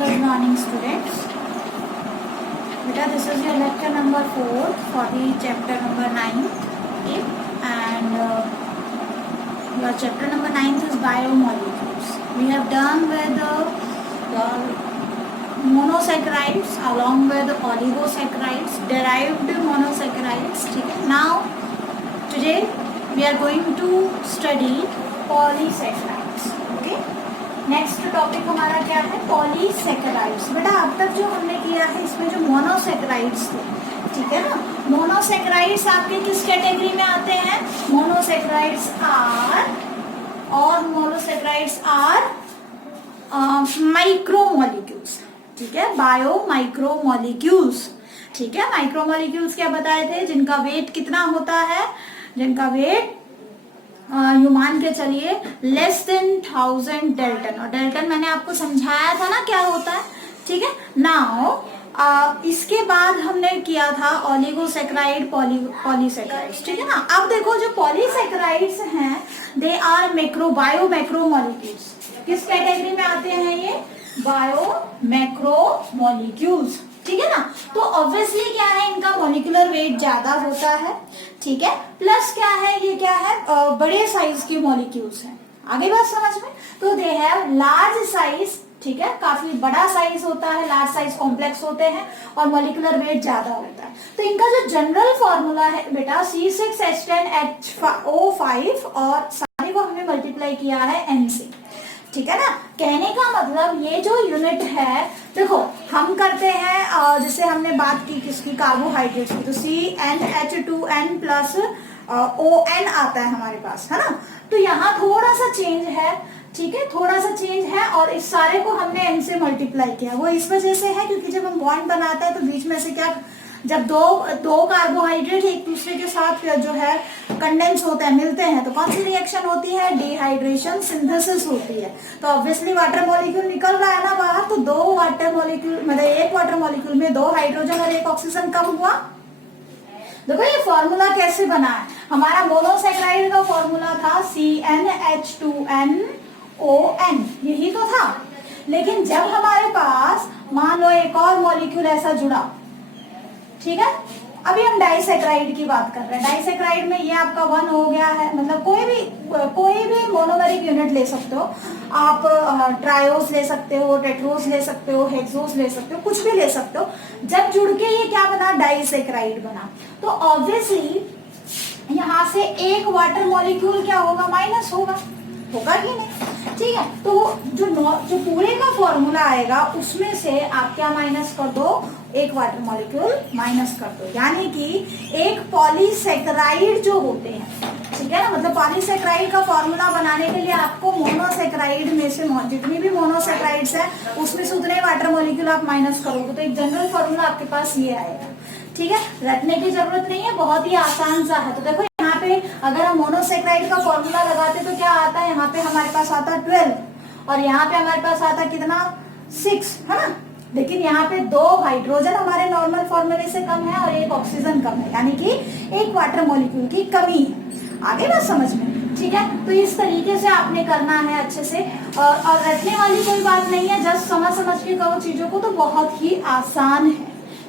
Good morning, students. Beta, this is your lecture number 4 for the chapter number 9. Okay, and your chapter number 9 is biomolecules. We have done with your monosaccharides along with oligosaccharides, derived monosaccharides. Okay. Now, today we are going to study polysaccharides. Okay. Next topic हमारा क्या है? Polysaccharides. बेटा अब तक जो हमने किया है इसमें जो मोनोसैकेराइड्स थे, ठीक है ना, मोनोसैकेराइड्स आपके किस कैटेगरी में आते हैं? Monosaccharides are micromolecules. ठीक है, बायो माइक्रोमोलिक्यूल्स. ठीक है, माइक्रोमोलिक्यूल्स क्या बताए थे? जिनका वेट कितना होता है? जिनका वेट यू मान के चलिए लेस देन 1000 डेल्टन. और डेल्टन मैंने आपको समझाया था ना क्या होता है. ठीक है, नाउ इसके बाद हमने किया था ओलिगोसैकेराइड, पॉलीसैकेराइड्स. ठीक है ना. अब देखो जो पॉलीसैकेराइड्स हैं दे आर बायो मैक्रोमोलिक्यूल्स. किस कैटेगरी में आते हैं ये? Bio macromolecules. ठीक है ना. तो ऑब्वियसली क्या है, इनका मॉलिक्यूलर वेट ज्यादा होता है. ठीक है, प्लस क्या है, ये क्या है, बड़े साइज के मॉलिक्यूल्स हैं. आगे बात समझ में? तो दे हैव लार्ज साइज. ठीक है, काफी बड़ा साइज होता है, लार्ज साइज कॉम्प्लेक्स होते हैं और मॉलिक्यूलर वेट ज्यादा होता है. तो इनका जो जनरल फॉर्मूला है बेटा C6H10HO5 और सारे को हमने मल्टीप्लाई किया है N से. ठीक है ना. कहने का मतलब ये जो यूनिट है, देखो हम करते हैं जैसे हमने बात की किसकी, कार्बोहाइड्रेट्स की, तो CnH2n प्लस ON आता है हमारे पास, है ना. तो यहाँ थोड़ा सा चेंज है. ठीक है, थोड़ा सा चेंज है और इस सारे को हमने N से मल्टीप्लाई किया. वो इस वजह से है क्योंकि जब हम बॉन्ड बनाते हैं तो बीच में से क्या, जब दो कार्बोहाइड्रेट एक दूसरे के साथ जो है कंडेंस होते हैं, मिलते हैं, तो कौन सी रिएक्शन होती है? डिहाइड्रेशन सिंथेसिस होती है. तो ऑब्वियसली वाटर मॉलिक्यूल निकल रहा है ना बाहर, तो दो वाटर मॉलिक्यूल मतलब एक वाटर मॉलिक्यूल में दो हाइड्रोजन और एक ऑक्सीजन कम हुआ. देखो ये फॉर्मूला कैसे बना है. हमारा मोनोसैकेराइड का फॉर्मूला था CnH2nOn, यही तो था. लेकिन जब हमारे पास मान लो एक और मॉलिक्यूल ऐसा जुड़ा, ठीक है, अभी हम डाइसैकेराइड की बात कर रहे हैं. डाइसैकेराइड में ये आपका 1 हो गया है. मतलब कोई भी मोनोमेरिक यूनिट ले सकते हो आप. ट्रायोस ले सकते हो, टेट्रोस ले सकते हो, हेक्सोस ले सकते हो, कुछ भी ले सकते हो. जब जुड़ के ये क्या बना? डाइसैकेराइड बना. तो ऑब्वियसली यहाँ से एक वाटर मॉलिक्यूल क्या होगा? माइनस होगा कि नहीं? ठीक है, तो जो पूरे का फॉर्मूला आएगा उसमें से आप क्या माइनस कर दो? एक वाटर मॉलिक्यूल माइनस कर दो. यानी कि एक पॉलीसैकेराइड जो होते हैं, ठीक है ना, मतलब पॉलीसैकेराइड का फॉर्मूला बनाने के लिए आपको मोनोसैकेराइड में से जितनी भी मोनोसैकेराइड्स है उसमें से उतने वाटर मॉलिक्यूल आप माइनस करोगे तो एक जनरल फॉर्मूला आपके पास ये आएगा. ठीक है, रटने की जरूरत नहीं है, बहुत ही आसान सा है. तो देखो यहाँ पे अगर हम मोनोसैकेराइड का फॉर्मूला लगाते तो क्या आता है? यहाँ पे हमारे पास आता 12 और यहाँ पे हमारे पास आता कितना? 6, है ना. लेकिन यहाँ पे दो हाइड्रोजन हमारे नॉर्मल फॉर्मूले से कम है और एक ऑक्सीजन कम है, यानी कि एक वाटर मॉलिक्यूल की कमी है. आगे बात समझ में? ठीक है, तो इस तरीके से आपने करना है अच्छे से. और रटने वाली कोई बात नहीं है, जस्ट समझ के करो चीजों को, तो बहुत ही आसान है.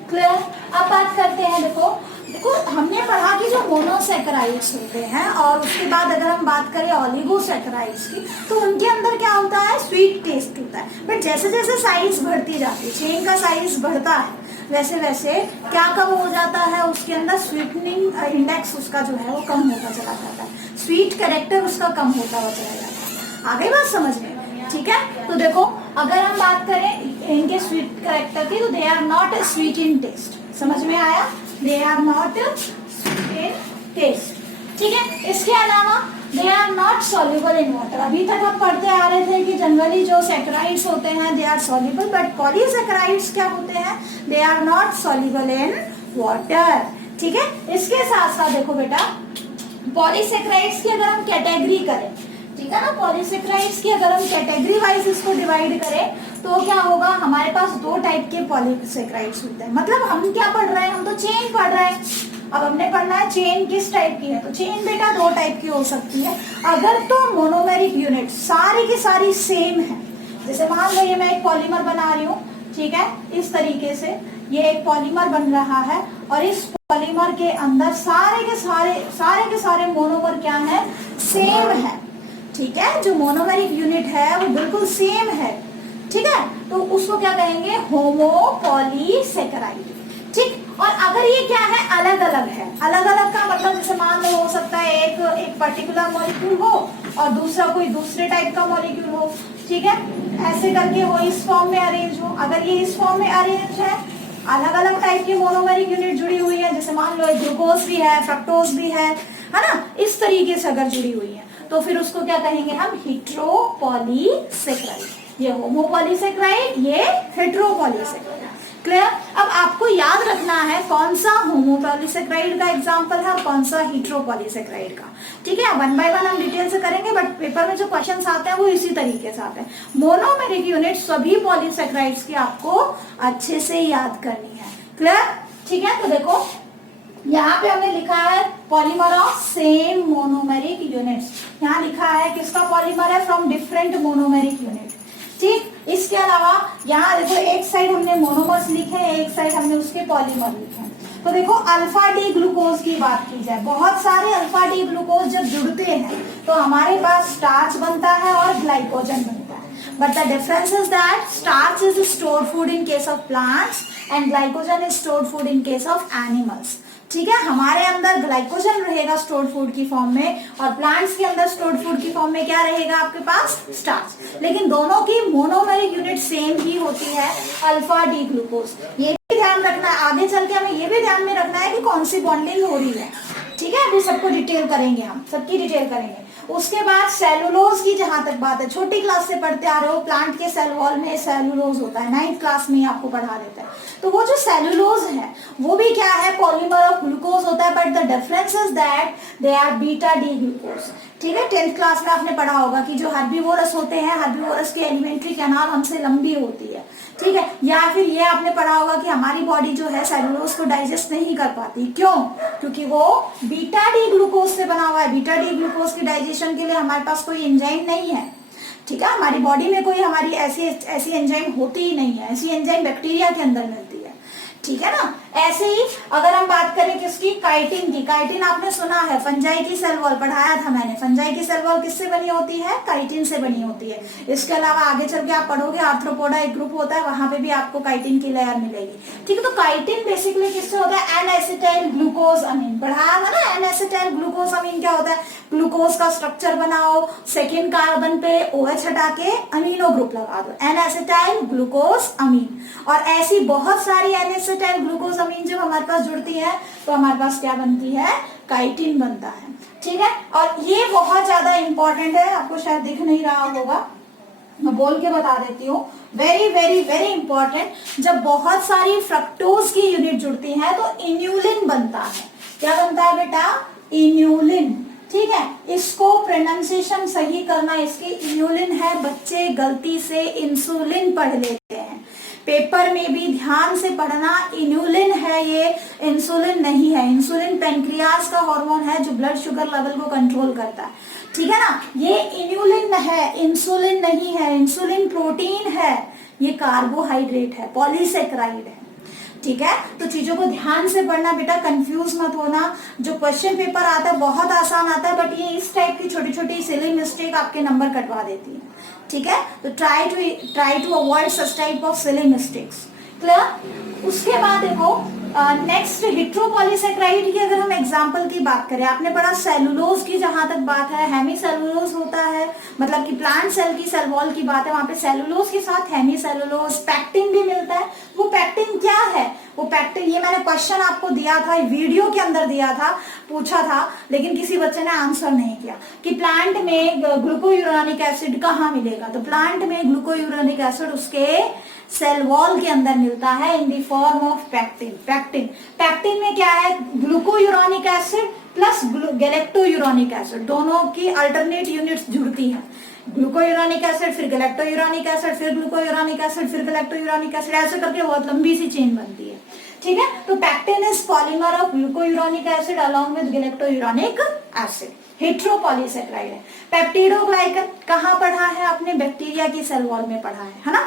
क्लियर? अब बात करते हैं. देखो हमने पढ़ा कि जो मोनोसैकेराइड्स होते हैं और उसके बाद अगर हम बात करें ओलिगोसैकेराइड्स की, तो उनके अंदर क्या होता है? स्वीट टेस्ट होता है. बट जैसे जैसे साइज बढ़ती जाती है, चेन का साइज बढ़ता है, वैसे वैसे क्या कम हो जाता है? उसके अंदर स्वीटनिंग इंडेक्स उसका जो है वो कम होता चला जाता है. स्वीट कैरेक्टर उसका कम होता हुआ चला जाता है. आगे बात समझ में? ठीक है, तो देखो अगर हम बात करें इनके स्वीट कैरेक्टर की, तो they are not sweet in taste. समझ में आया? They are not sweet in taste. ठीक है, इसके अलावा they are not soluble in water. अभी तक हम पढ़ते आ रहे थे कि जनरली जो सैकेराइड्स होते हैं they are soluble, but polysaccharides क्या होते हैं? They are not soluble in water. ठीक है, इसके साथ साथ देखो बेटा पॉलीसैकेराइड्स की अगर हम कैटेगरी करें, ठीक है ना, पॉलीसैकेराइड्स की अगर हम कैटेगरी वाइज इसको डिवाइड करें तो क्या होगा? हमारे पास दो टाइप के पॉलीसैकेराइड्स होते हैं. मतलब हम क्या पढ़ रहे हैं? हम तो चेन पढ़ रहे हैं. अब हमने पढ़ना है चेन किस टाइप की है. तो चेन बेटा दो टाइप की हो सकती है. अगर तो मोनोमेरिक यूनिट सारी की सारी सेम है, जैसे मान लो ये मैं एक पॉलीमर बना रही हूँ, ठीक है, इस तरीके से ये एक पॉलीमर बन रहा है और इस पॉलीमर के अंदर सारे के सारे मोनोमर क्या है, सेम है, ठीक है, जो मोनोमेरिक यूनिट है वो बिल्कुल सेम है, ठीक है, तो उसको क्या कहेंगे, होमोपॉलीसेकेराइड, ठीक। और अगर ये क्या है, अलग अलग है, अलग अलग का मतलब जैसे मान लो हो सकता है एक पर्टिकुलर मॉलिक्यूल हो और दूसरा कोई दूसरे टाइप का मॉलिक्यूल हो, ठीक है, ऐसे करके वो इस फॉर्म में अरेंज हो। अगर ये इस फॉर्म में अरेंज है, अलग अलग टाइप की मोनोमेरिक यूनिट जुड़ी हुई है, जैसे मान लो ग्लूकोज भी है, फ्रक्टोज भी है ना, इस तरीके से अगर जुड़ी हुई है तो फिर उसको क्या कहेंगे हम, हेटेरोपॉलीसेकेराइड। ये होमोपॉलीसेकेराइड, ये हेटेरोपॉलीसेकेराइड। क्लियर। अब आपको याद रखना है कौन सा होमोपॉलीसेकेराइड का एग्जांपल है और कौन सा हेटेरोपॉलीसेकेराइड का, ठीक है। वन बाय वन हम डिटेल से करेंगे, बट पेपर में जो क्वेश्चंस आते हैं वो इसी तरीके से आते हैं। मोनोमेरिक यूनिट सभी पॉलीसेकेराइड्स की आपको अच्छे से याद करनी है। क्लियर, ठीक है। तो देखो यहाँ पे हमने लिखा है polymer of same monomeric units. यहाँ लिखा है किसका पॉलीमर है, फ्रॉम डिफरेंट मोनोमेरिक यूनिट, ठीक। इसके अलावा यहाँ देखो एक साइड हमने मोनोमर्स लिखे हैं, एक साइड हमने उसके पॉलीमर लिखे हैं। तो देखो अल्फा डी ग्लूकोज की बात की जाए, बहुत सारे अल्फा डी ग्लूकोज जब जुड़ते हैं तो हमारे पास स्टार्च बनता है और ग्लाइकोजन बनता है। But the difference is that starch is stored food in case of plants and glycogen is stored food in case of animals, ठीक है। हमारे अंदर ग्लाइकोजन रहेगा स्टोर्ड फूड की फॉर्म में और प्लांट्स के अंदर स्टोर्ड फूड की फॉर्म में क्या रहेगा आपके पास, स्टार्च। लेकिन दोनों की मोनोमेरिक यूनिट सेम ही होती है, अल्फा डी ग्लूकोज। ये भी ध्यान रखना है, आगे चल के हमें ये भी ध्यान में रखना है कि कौन सी बॉन्डिंग हो रही है, ठीक है। अभी सबको डिटेल करेंगे, हम सबकी डिटेल करेंगे। उसके बाद सेलुलोज की जहां तक बात है, छोटी क्लास से पढ़ते आ रहे हो, प्लांट के सेल वॉल में सेलुलोज होता है, 9th क्लास में आपको पढ़ा देता है। तो वो जो सेलुलोज है वो भी क्या है, पॉलीमर ऑफ ग्लूकोज होता है, but the difference is that they are beta D glucose, ठीक है। 10th क्लास में आपने पढ़ा होगा कि जो हर्बीवोरस होते हैं, हर्बीवोरस की एलिमेंट्री कैनाल हमसे लंबी होती है, ठीक है। या फिर ये आपने पढ़ा होगा कि हमारी बॉडी जो है सेलुलोज को डाइजेस्ट नहीं कर पाती, क्यों, क्योंकि वो बीटा डी ग्लूकोज से बना हुआ है। बीटा डी ग्लूकोज की डाइजेशन के लिए हमारे पास कोई एंजाइम नहीं है, ठीक है। हमारी बॉडी में कोई हमारी ऐसी एंजाइम होती ही नहीं है, ऐसी एंजाइम बैक्टीरिया के अंदर मिलती है, ठीक है ना। ऐसे ही अगर हम बात करें किसकी, काइटिन की। काइटिन आपने सुना है, फंजाई की सेल वॉल पढ़ाया था मैंने। फंजाई की सेल वॉल किससे बनी होती है, काइटिन से बनी होती है। इसके अलावा आगे चल के आप पढ़ोगे आर्थ्रोपोडा एक ग्रुप होता है, वहां पे भी आपको काइटिन की लेयर मिलेगी, ठीक है। तो काइटिन बेसिकली किससे होता है, एन एसिटाइल ग्लूकोज अमीन। पढ़ाया था ना, एन एसिटाइल ग्लूकोज अमीन क्या होता है, ग्लूकोज का स्ट्रक्चर बनाओ, सेकेंड कार्बन पे OH हटा के अमीनो ग्रुप लगा दो, एन एसिटाइल ग्लूकोज अमीन। और ऐसी बहुत सारी एन एसिटाइल ग्लूकोज अमीन जब हमारे पास जुड़ती है तो हमारे पास क्या बनती है, काइटिन बनता है, ठीक है। और ये बहुत ज्यादा इंपॉर्टेंट है, आपको शायद दिख नहीं रहा होगा, मैं बोल के बता देती हूँ, वेरी वेरी वेरी इंपॉर्टेंट। जब बहुत सारी फ्रक्टोज की यूनिट जुड़ती है तो इन्यूलिन बनता है। क्या बनता है बेटा, इन्यूलिन, ठीक है। इसको प्रोनाउंसिएशन सही करना, इसकी इन्यूलिन है, बच्चे गलती से इंसुलिन पढ़ लेते हैं। पेपर में भी ध्यान से पढ़ना, इन्यूलिन है ये, इंसुलिन नहीं है। इंसुलिन पेनक्रियास का हार्मोन है जो ब्लड शुगर लेवल को कंट्रोल करता है, ठीक है ना। ये इन्यूलिन है, इंसुलिन नहीं है। इंसुलिन प्रोटीन है, ये कार्बोहाइड्रेट है, पॉलीसेकेराइड है, ठीक है। तो चीजों को ध्यान से पढ़ना बेटा, कंफ्यूज मत होना। जो क्वेश्चन पेपर आता है बहुत आसान आता है, बट ये इस टाइप की छोटी छोटी सिली मिस्टेक आपके नंबर कटवा देती है, ठीक है। तो try to avoid such type of silly mistakes. Clear. उसके बाद देखो नेक्स्ट हेटेरोपॉलीसेकेराइड की अगर हम एग्जांपल की बात करें, आपने पढ़ा सेलुलोज की जहां तक बात है, हेमी सेलुलोज होता है, मतलब कि प्लांट सेल की सेल वॉल की बात है, वहां पे सेलुलोज के साथ हेमी सेलुलोज, पैक्टिन भी मिलता है। वो पैक्टिन क्या है, वो पैक्टिन, ये मैंने क्वेश्चन आपको दिया था, वीडियो के अंदर दिया था, पूछा था, लेकिन किसी बच्चे ने आंसर नहीं किया कि प्लांट में ग्लूकोयूरानिक एसिड कहाँ मिलेगा। तो प्लांट में ग्लूकोयूरानिक एसिड उसके सेल वॉल के अंदर मिलता है in the form of pectin. Pectin में क्या है, ग्लूकोयूरानिक एसिड प्लस गैलेक्टोयूरानिक एसिड, दोनों की अल्टरनेट यूनिट्स जुड़ती है। ग्लूकोयूरानिक एसिड, फिर गैलेक्टोयूरानिक एसिड, फिर ग्लूकोयूरानिक एसिड, फिर गैलेक्टोयूरानिक एसिड, ऐसे करके बहुत लंबी सी चेन बनती है, ठीक है। तो pectin is polymer of glucuronic acid along with galacturonic acid. Heteropolysaccharide है। पेप्टिडोग्लाइकन कहाँ पढ़ा है आपने? बैक्टीरिया की सेल वॉल में पढ़ा है ना।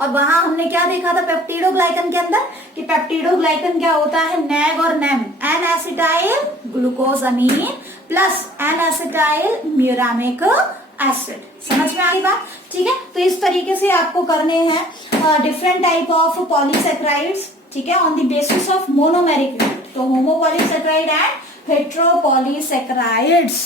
और वहां हमने क्या देखा था पेप्टिडोग्लाइकन के अंदर कि पेप्टिडोग्लाइकन क्या होता है? नैग और NAM, N acetyl glucosamine plus N acetyl muramic acid. समझ में आ गई बात? ठीक है, तो इस तरीके से आपको करने हैं डिफरेंट टाइप ऑफ पॉलीसेक्राइड्स, ठीक है, on the basis of monomeric unit. तो होमोपॉलीसेक्राइड एंड हेट्रोपॉलीसेक्राइड्स।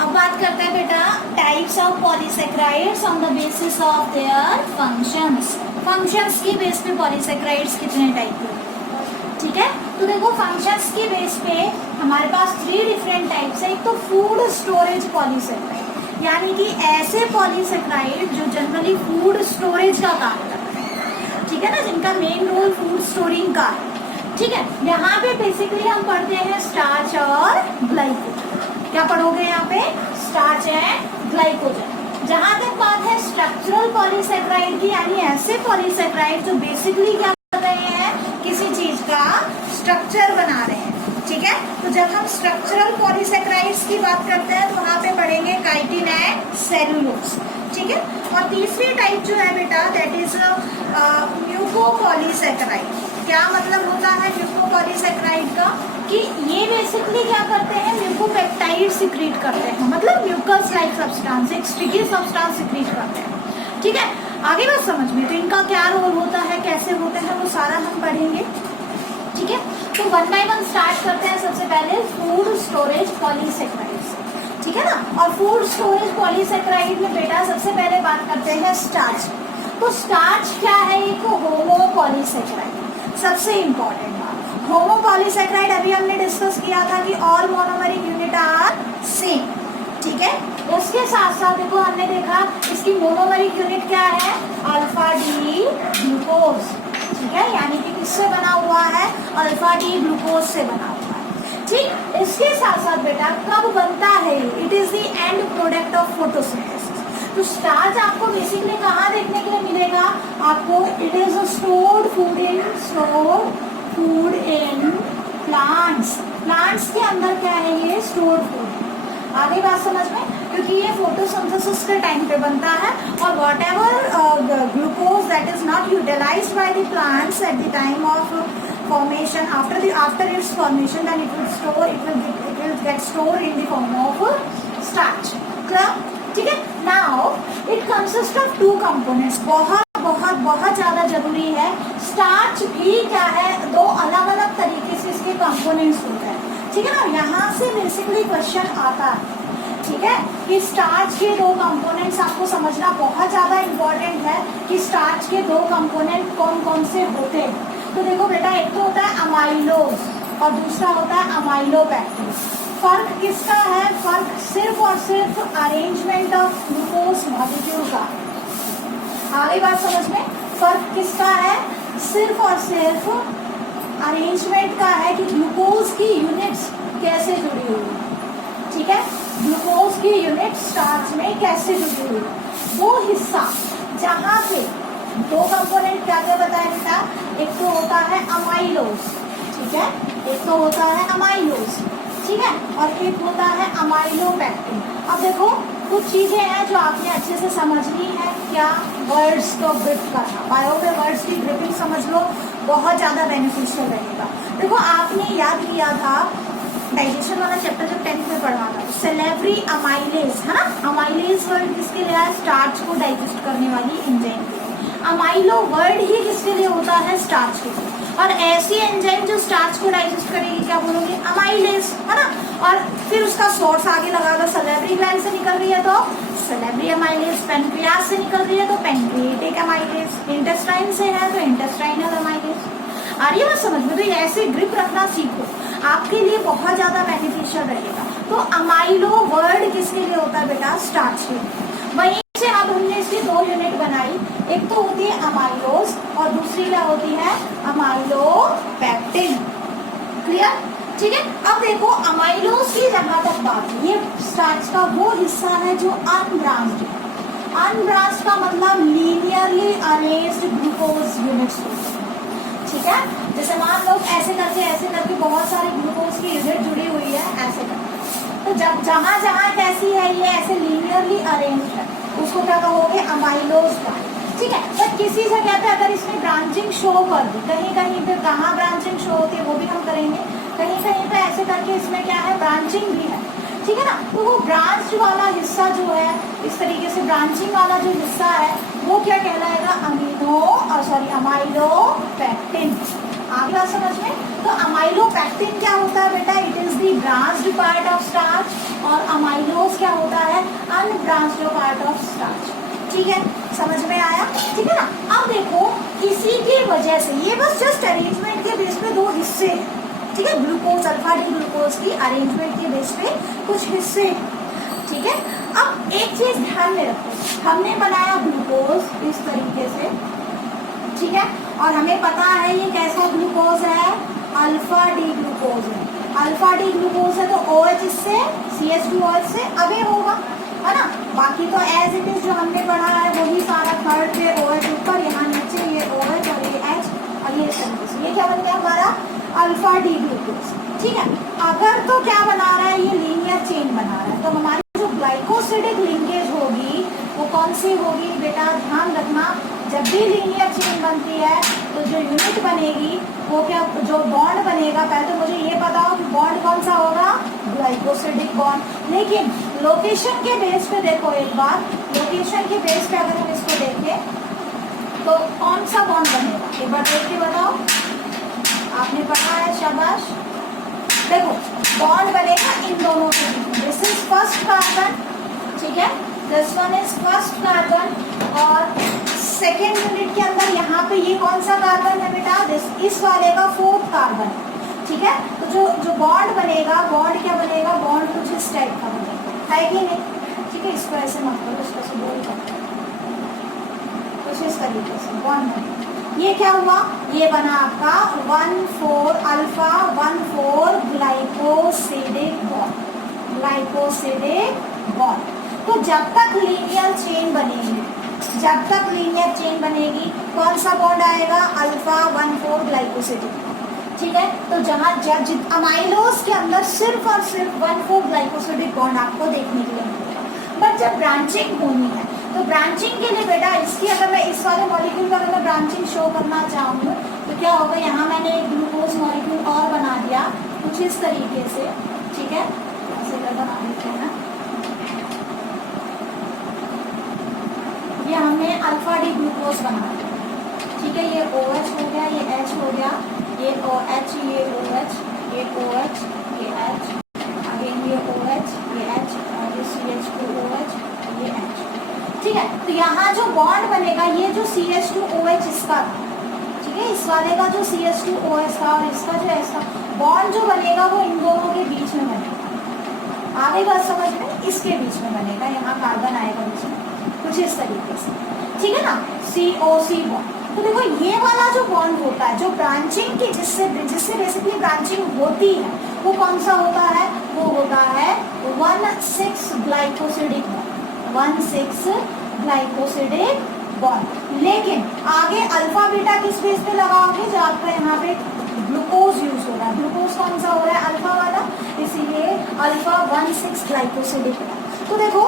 अब बात करते हैं बेटा types of polysaccharides on the basis of their functions. Functions की बेस पे पॉलीसेक्राइड्स कितने टाइप के होते हैं, ठीक है। तो देखो फंक्शंस की बेस पे हमारे पास 3 डिफरेंट टाइप्स है। एक तो फूड स्टोरेज पॉलीसेक्राइड, यानी कि ऐसे पॉलीसेक्राइड जो जनरली फूड स्टोरेज का काम करते हैं, ठीक है ना, जिनका मेन रोल फूड स्टोरिंग का है, ठीक है। यहाँ पे बेसिकली हम पढ़ते हैं स्टार्च और ग्लाइकोजन। क्या पढ़ोगे यहाँ पे? Starch and glycogen. जहां तक बात है स्ट्रक्चरल पॉलीसेक्राइड की, यानी ऐसे पॉलीसेक्राइड जो बेसिकली क्या कर रहे हैं? किसी चीज का स्ट्रक्चर बना रहे हैं, ठीक है। तो जब हम स्ट्रक्चरल पॉलीसेक्राइड्स की बात करते हैं तो वहां पे पढ़ेंगे काइटिन एंड सेलुलोज, ठीक है। और तीसरी टाइप जो है बेटा दैट इज म्यूकोपॉलीसेक्राइड। क्या मतलब होता है म्यूकोपॉलीसेक्राइड का? कि ये बेसिकली क्या करते हैं? म्यूकोपेप्टाइड सिक्रीट करते हैं, मतलब म्यूकस लाइक सब्सटेंस, एक स्टिकी सब्सटेंस सिक्रीट करते हैं, ठीक है। आगे बात समझ में, तो इनका क्या रोल होता है, कैसे होते हैं, वो सारा हम पढ़ेंगे, ठीक है। तो 1 बाय 1 स्टार्ट करते हैं। सबसे पहले फूड स्टोरेज पॉलीसेक्राइड्स, ठीक है ना। और फूड स्टोरेज पॉलीसेक्राइड में बेटा सबसे पहले बात करते हैं स्टार्च। तो स्टार्च क्या है? एक होमोपॉलीसेक्राइड। सबसे इंपॉर्टेंट बात, होमोपॉलीसेक्राइड अभी हमने डिस्कस किया था कि all monomeric unit are same, ठीक है। उसके साथ साथ देखो हमने देखा इसकी मोनोमेरिक यूनिट क्या है? अल्फा डी ग्लूकोज, ठीक है, यानी कि किससे बना हुआ है? अल्फा डी ग्लूकोज से बना हुआ है, ठीक। इसके साथ साथ बेटा कब बनता है? It is the end product of photosynthesis. तो स्टार्च आपको बेसिकली कहाँ देखने के लिए मिलेगा? आपको it is stored food in plants. Plants के अंदर क्या है? ये स्टोर्ड फूड। आगे बात समझ में, क्योंकि ये फोटोसिंथेसिस के टाइम पे बनता है और whatever glucose that is not utilised by the plants at the time of formation, after its formation, then it will get stored in the form of starch. Clear? ठीक है। Now it consists of 2 components. बहुत ज्यादा जरूरी है। Starch भी क्या है? 2 अलग अलग तरीके से इसके कंपोनेंट्स होते हैं, ठीक है ना। यहाँ से बेसिकली क्वेश्चन आता है, ठीक है, कि स्टार्च के 2 कंपोनेंट्स आपको समझना बहुत ज्यादा इंपॉर्टेंट है कि स्टार्च के 2 कंपोनेंट कौन कौन से होते हैं। तो देखो बेटा, एक तो होता है अमाइलोज और दूसरा होता है अमाइलोपेक्टिन। फर्क किसका है? फर्क सिर्फ और सिर्फ अरेंजमेंट ऑफ ग्लूकोज मॉलिक्यूल का। आगे बात समझ में, फर्क किसका है? सिर्फ और सिर्फ अरेंजमेंट का है कि ग्लूकोज की यूनिट्स कैसे जुड़ी हुई है, ठीक है। ग्लूकोज की यूनिट स्टार्च में कैसे जुड़ी हुई है, वो हिस्सा जहाँ पे 2 कंपोनेंट क्या क्या बताया बेटा? एक तो होता है अमाइलोज, ठीक है, एक तो होता है अमाइलोज, ठीक है, और एक होता है अमाइलोपेक्टिन। अब देखो कुछ चीजें हैं जो आपने अच्छे से समझनी है। क्या? वर्ड्स को ग्रिप करना। बायो में वर्ड्स की ग्रिपिंग समझ लो, बहुत ज्यादा बेनिफिशियल रहेगा। देखो आपने याद किया था डाइजेशन वाला चैप्टर जब 10th में पढ़ा था, सेलेब्री अमाइलेज, है ना। अमाइलेज वर्ड किसके लिए है? स्टार्च को डाइजेस्ट करने वाली एंजाइम के लिए। अमाइलो वर्ड ही किसके लिए होता है? स्टार्च के लिए। और ऐसी एंजाइम जो स्टार्च को डाइजेस्ट करेगी क्या बोलोगे? अमाइलेज, है ना। और फिर उसका सोर्स आगे लगा दो, सेलेब्री ग्लैंड से निकल रही है तो सेलेब्री अमाइलेज, पेनक्रियास से निकल रही है तो पेनक्रिएटिक अमाइलेज, इंटेस्टाइन से है तो इंटेस्टाइनल अमाइलेज। आ रही है बात समझ में? तो ऐसे ग्रिप रखना सीखो, आपके लिए बहुत ज्यादा बेनिफिशियल रहेगा। तो अमाइलो वर्ड किसके लिए होता है बेटा? स्टार्च के लिए। वहीं से अब हमने इसकी 2 यूनिट बनाई, एक तो होती है अमाइलोज और दूसरी क्या होती है? अमाइलोपेक्टिन। क्लियर? ठीक है। अब देखो अमाइलोज की जहां तक बात है, ये स्टार्च का वो हिस्सा है जो अनब्रांच्ड है। अनब्रांच्ड का मतलब लीनियरली अरेंज्ड ग्लूकोज यूनिट्स होते हैं, ठीक है। जैसे मान लो ऐसे करके बहुत सारे ग्लूकोज की यूनिट जुड़ी हुई है ऐसे करके, तो जब जहां जहां कैसी है ये ऐसे लीनियरली अरेंज है, उसको क्या कहोगे, अमाइलोज पार्ट, ठीक है। बट किसी जगह पे अगर इसमें ब्रांचिंग शो कर दी, कहीं कहीं पे कहाँ ब्रांचिंग शो होती है वो भी हम करेंगे, कहीं कहीं पे ऐसे करके इसमें क्या है, ब्रांचिंग भी है, ठीक है ना। तो वो ब्रांच वाला हिस्सा जो है, इस तरीके से ब्रांचिंग वाला जो हिस्सा है वो क्या कहलाएगा, अमाइलोपेक्टिन। आगे बात समझ में। तो अमाइलोपेक्टिन क्या होता है बेटा, it is the branched part of starch, और अमाइलोज क्या होता है, अनब्रांच्ड पार्ट ऑफ स्टार्च, ठीक है। समझ में आया, ठीक है ना। अब देखो किसी की वजह से, ये बस जस्ट अरेंजमेंट के बेस पे दो हिस्से हैं, ठीक है, ग्लूकोज अल्फा डी ग्लूकोज की अरेंजमेंट के बेस पे कुछ हिस्से हैं, ठीक है। अब एक चीज ध्यान में रखो, हमने बनाया ग्लूकोज इस तरीके से, ठीक है, और हमें पता है ये कैसा ग्लूकोज है, अल्फा डी ग्लूकोज है। अल्फा डी ग्लूकोज है तो OH इससे CH2OH से अवे होगा, है ना। बाकी तो एज इट इज जो हमने पढ़ा है वही सारा, थर्ड पे OH ऊपर, यहाँ नीचे ये OH और ये H, और ये इस तरीके से, ये क्या बन गया हमारा अल्फा डी ग्लूकोज, ठीक है। अगर तो क्या बना रहा है, ये लीनियर चेन बना रहा है, तो हमारी जो ग्लाइकोसिडिक लिंकेज होगी वो कौन सी होगी बेटा, ध्यान रखना, जब भी लीनियर चेन बनती है तो जो यूनिट बनेगी वो क्या, जो बॉन्ड बनेगा, पहले तो मुझे ये बताओ कि बॉन्ड कौन सा होगा, ग्लाइकोसिडिक बॉन्ड। लेकिन लोकेशन के बेस पे देखो, एक बार लोकेशन के बेस पे अगर हम इसको देखें तो कौन सा बॉन्ड बनेगा, एक बार देख के बताओ, आपने पढ़ा है, शाबाश। देखो बॉन्ड बनेगा इन दोनों के बीच, दिस इज फर्स्ट कार्बन, ठीक है, this one is first carbon, और सेकेंड यूनिट के अंदर यहाँ पे ये कौन सा कार्बन है बेटा, इस वाले का फोर्थ कार्बन, ठीक है। तो जो बॉन्ड बनेगा, बॉन्ड क्या बनेगा, बॉन्ड कुछ इस टाइप का बनेगा, है कि नहीं, ठीक है। इसको ऐसे मत करो, इसको ऐसे बोल कर कुछ इस तरीके से बॉन्ड बनेगा। ये क्या हुआ, ये बना आपका 1,4 alpha 1,4 glycosidic bond, glycosidic bond. तो जब तक लीनियर चेन बनेगी, जब तक लीनियर चेन बनेगी, कौन सा बॉन्ड आएगा, अल्फा 1,4 ग्लाइकोसिडिक, ठीक है। तो जहाँ जब अमाइलोज के अंदर सिर्फ और सिर्फ 1,4 ग्लाइकोसिडिक बॉन्ड आपको देखने के लिए मिलेगा। बट जब ब्रांचिंग होनी है तो ब्रांचिंग के लिए बेटा, इसकी अगर मैं इस वाले मॉलिक्यूल का अगर मैं ब्रांचिंग शो करना चाहूँ तो क्या होगा, यहाँ मैंने एक ग्लूकोज मॉलिक्यूल और बना दिया कुछ इस तरीके से, ठीक है, ऐसे कर बना देते हैं ना, ये हमने अल्फा डी ग्लूकोज बना दिया, ठीक है। ये OH हो गया, ये H हो गया, ये OH, ये OH, ये OH, ये H, अगेन ये OH, ये H, और ये CH2OH, ये H, ठीक है। तो यहाँ जो बॉन्ड बनेगा, ये जो CH2OH इसका था, ठीक है, इस वाले का जो CH2OH था और इसका जो ऐसा बॉन्ड जो बनेगा वो इन दोनों के बीच में बनेगा। आगे बात समझ में, इसके बीच में बनेगा, यहाँ कार्बन आएगा बीच में कुछ इस तरीके से, ठीक है ना, COC बॉन्ड। तो देखो ये वाला जो बॉन्ड होता है, जो ब्रांचिंग की जिससे बेसिकली ब्रांचिंग होती है, वो कौन सा होता है, वो होता है 1,6 ग्लाइकोसिडिक बॉन्ड, 1,6 ग्लाइकोसिडिक बॉन्ड। लेकिन आगे अल्फा बीटा किस बेस पे लगाओगे, जो आपका यहाँ पे ग्लूकोज यूज हो रहा है, ग्लूकोज कौन सा हो रहा है, अल्फा वाला, इसीलिए अल्फा 1,6 ग्लाइकोसिडिक है। तो देखो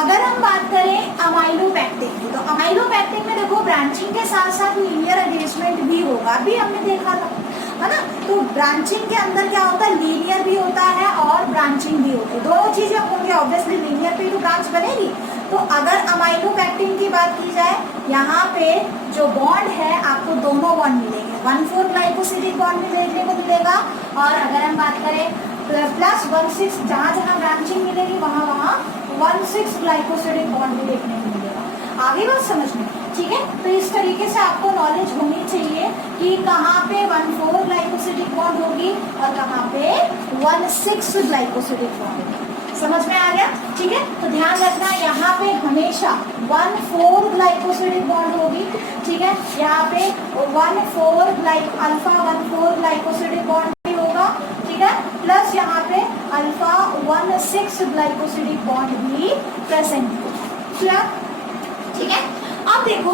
अगर हम बात करें अमाइलोपेक्टिन की, तो अमाइलोपेक्टिन में देखो ब्रांचिंग के साथ साथ लीनियर अरेंजमेंट भी होगा, अभी हमने देखा था, है ना। तो ब्रांचिंग के अंदर क्या होता है, लीनियर भी होता है और ब्रांचिंग भी होती है, दोनों चीजें होंगी। ऑब्वियसली लीनियर पे तो ब्रांच बनेगी। तो अगर अमाइलोपेक्टिन की बात की जाए, यहाँ पे जो बॉन्ड है आपको दोनों बॉन्ड मिलेंगे, 1,4 ग्लाइकोसिडिक बॉन्ड भी देखने को मिलेगा, और अगर हम बात करें प्लस 1,6, जहाँ जहाँ ब्रांचिंग मिलेगी वहाँ वहाँ 1,6 ग्लाइकोसिडिक बॉन्ड भी देखने को मिलेगा। आगे बात समझ में, ठीक है। तो इस तरीके से आपको नॉलेज होनी चाहिए कि कहाँ पे 1,4 ग्लाइकोसिडिक बॉन्ड होगी और कहाँ पे 1,6 ग्लाइकोसिडिक बॉन्ड होगी। समझ में आ गया, ठीक है। तो ध्यान रखना, यहाँ पे हमेशा 1,4 ग्लाइकोसिडिक बॉन्ड होगी, ठीक है। यहाँ पे 1,4 अल्फा 1,4 ग्लाइकोसिडिक बॉन्ड भी होगा, ठीक है, प्लस यहाँ पे अल्फा 1,6 ग्लाइकोसिडिक बॉन्ड भी प्रेजेंट होगा, ठीक है। अब देखो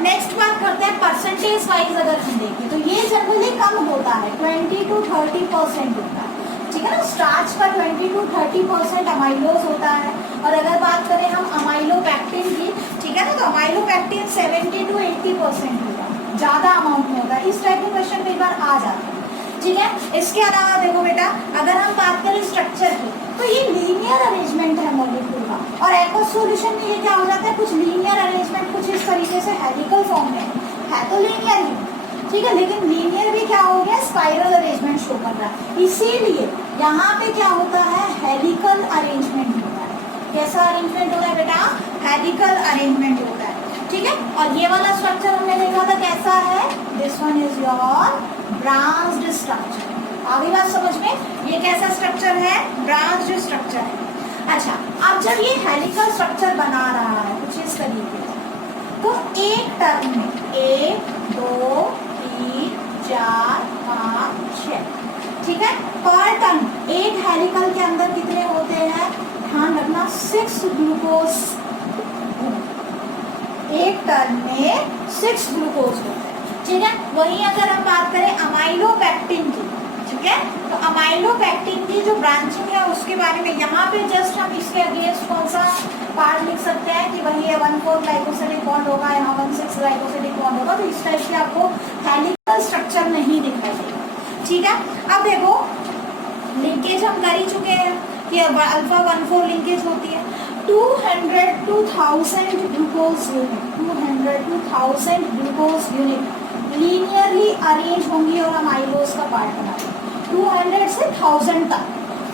नेक्स्ट बात करते हैं परसेंटेज वाइज अगर हम देखें तो ये जनरली कम होता है 20 to 30% होता है, ठीक है ना। स्टार्च का 20 to 30% अमाइलोज होता है। और अगर बात करें हम अमाइलोपेक्टिन की, ठीक है ना, तो अमाइलोपेक्टिन 70 to 80% होगा, ज्यादा अमाउंट में होता है। इस टाइप के क्वेश्चन कई बार आ जाते हैं, ठीक है। इसके अलावा देखो बेटा, अगर हम बात करें स्ट्रक्चर की तो ये लीनियर अरेंजमेंट है मॉलिक्यूल का, और एक्वस सॉल्यूशन में ये क्या हो जाता है, कुछ लीनियर अरेंजमेंट कुछ इस तरीके से हेलिकल फॉर्म में है तो लीनियर ही, ठीक है, लेकिन लीनियर भी क्या हो गया, स्पाइरल अरेंजमेंट शो कर रहा है। इसीलिए यहाँ पे क्या होता है, हेलिकल अरेंजमेंट होता है। कैसा अरेंजमेंट हो रहा है बेटा, हेलिकल अरेंजमेंट हो रहा है, ठीक है। और ये वाला स्ट्रक्चर हमने देखा था कैसा है, this one is your branched structure. आगे बात समझ में, ये कैसा स्ट्रक्चर है, ब्रांच्ड स्ट्रक्चर है। अच्छा, अब जब ये हेलिकल स्ट्रक्चर बना रहा है कुछ इस तरीके से, तो एक टर्म में 1 2 3 4 5 6, ठीक है, पर टर्म एक हेलिकल के अंदर कितने होते हैं, ध्यान रखना 6 ग्लूकोज, एक टर्म में 6 ग्लूकोज होते हैं, ठीक है। वहीं अगर हम बात करें अमाइलोपेक्टिन की, ठीक है, तो अमाइलोपेक्टिन की जो ब्रांचिंग है उसके बारे में यहाँ पे जस्ट हम इसके अगेंस्ट कौन सा पार्ट लिख सकते हैं कि वही 1,4 ग्लाइकोसिडिक बॉन्ड होगा, यहाँ 1,6 ग्लाइकोसिडिक बॉन्ड होगा। तो इस टाइप से आपको हेलिकल स्ट्रक्चर नहीं दिखाई देगा, ठीक है। अब देखो लिंकेज हम कर ही चुके हैं कि अल्फा 1,4 लिंकेज होती है। 200 to 1000 glucose unit, 200 to 1000 glucose unit linearly arrange होंगी और अमाइलोज का पार्ट बनाएंगे। 200 से 1000 तक,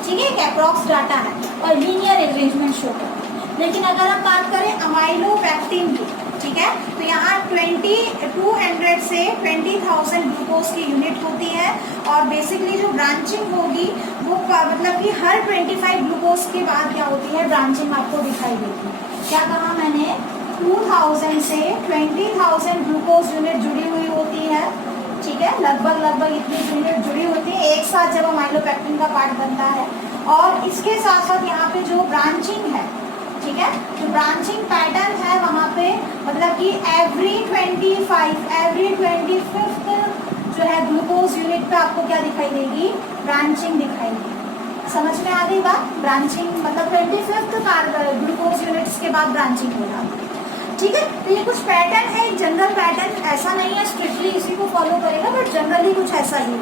ठीक है, एक अप्रॉक्स डाटा है और लीनियर अरेंजमेंट शो करता है। लेकिन अगर हम बात करें अमाइलोपेक्टिन की, ठीक है, तो यहाँ 200 से 20,000 ग्लूकोज की यूनिट होती है और बेसिकली जो ब्रांचिंग होगी वो मतलब कि हर 25 ग्लूकोज के बाद क्या होती है, ब्रांचिंग आपको दिखाई देती है। क्या कहा मैंने, 2000 से 20,000 ग्लूकोज यूनिट जुड़ी हुई होती है, ठीक है, लगभग इतनी यूनिट जुड़ी होती है एक साथ जब अमाइलोपेक्टिन का पार्ट बनता है। और इसके साथ साथ यहाँ पे जो ब्रांचिंग है, ठीक है, जो ब्रांचिंग पैटर्न है वहाँ पे मतलब कि एवरी 25th जो है ग्लूकोज यूनिट पे आपको क्या दिखाई देगी, ब्रांचिंग दिखाई देगी। समझ में आ गई बात, ब्रांचिंग मतलब 25th ग्लूकोज यूनिट्स के बाद ब्रांचिंग हो जाती है, ठीक है। तो ये कुछ पैटर्न है, एक जनरल पैटर्न, ऐसा नहीं है स्ट्रिक्टली इसी को फॉलो करेगा, बट जनरली कुछ ऐसा ही है,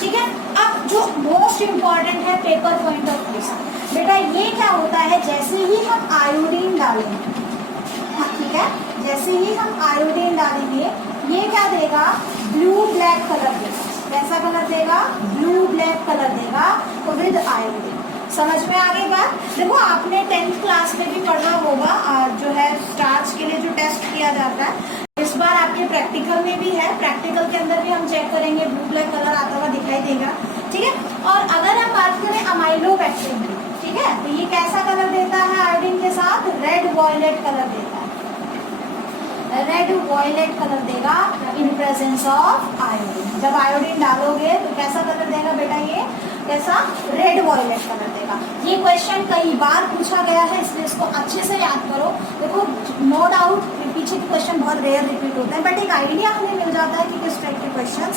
ठीक है। अब जो मोस्ट इम्पॉर्टेंट है पेपर पॉइंट ऑफ व्यू से, बेटा ये क्या होता है, जैसे ही हम आयोडीन डालेंगे, ठीक है, जैसे ही हम आयोडीन डालेंगे ये क्या देगा, ब्लू ब्लैक कलर देगा। कैसा कलर देगा, ब्लू ब्लैक कलर देगा विद आयोडीन। समझ में आ गई बात। देखो आपने 10th क्लास में भी पढ़ा होगा जो है स्टार्च के लिए जो टेस्ट किया जाता है, इस बार आपके प्रैक्टिकल में भी है, प्रैक्टिकल के अंदर भी हम चेक करेंगे, ब्लू ब्लैक कलर आता हुआ दिखाई देगा, ठीक है। और अगर हम बात करें अमाइलोपेक्टिन की, ठीक है, तो ये कैसा कलर देता है आयोडीन के साथ, रेड वॉयलेट कलर देता है, रेड वॉयलेट कलर देगा इन प्रेजेंस ऑफ आयोडीन। जब आयोडीन डालोगे तो कैसा कलर देगा बेटा, ये कैसा, रेड वॉयलेट कलर देगा। ये क्वेश्चन कई बार पूछा गया है इसलिए इसको अच्छे से याद करो। देखो नो डाउट पीछे के क्वेश्चन बहुत रेयर रिपीट होते हैं, बट एक आइडिया हमें मिल जाता है कि किस टाइप के क्वेश्चंस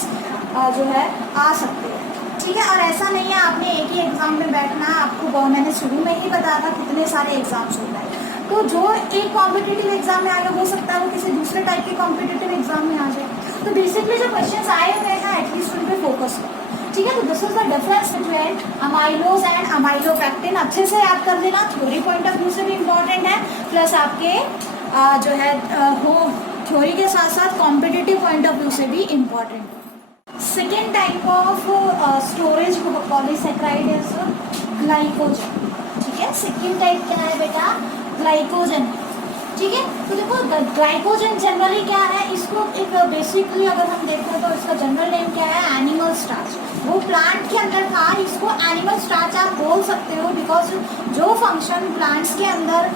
जो है आ सकते हैं, ठीक है। और ऐसा नहीं है आपने एक ही एग्जाम में बैठना है, आपको मैंने शुरू में ही बताया था कितने सारे एग्जाम्स होते हैं। तो जो एक कॉम्पिटिटिव एग्जाम में आएगा हो सकता है वो किसी दूसरे टाइप के कॉम्पिटिटिव एग्जाम में आ जाए। तो बेसिकली जो क्वेश्चंस आए हुए हैं एटलीस्ट उन पे फोकस करो, ठीक है। तो this is the difference between amylose and amylopectin. अच्छे से याद कर देना, थ्योरी पॉइंट ऑफ व्यू से भी इम्पोर्टेंट है, प्लस आपके जो है थ्योरी के साथ साथ कॉम्पिटिटिव पॉइंट ऑफ व्यू से भी important. Second type of storage polysaccharide is glycogen, ठीक है। सेकेंड टाइप क्या है बेटा, ग्लाइकोजन, ठीक है। तो देखो ग्लाइकोजन जनरली क्या है, इसको एक बेसिकली अगर हम देखें तो इसका जनरल नेम क्या है, एनिमल स्टार्च। वो प्लांट के अंदर था, इसको एनिमल स्टार्च आप बोल सकते हो बिकॉज जो फंक्शन प्लांट्स के अंदर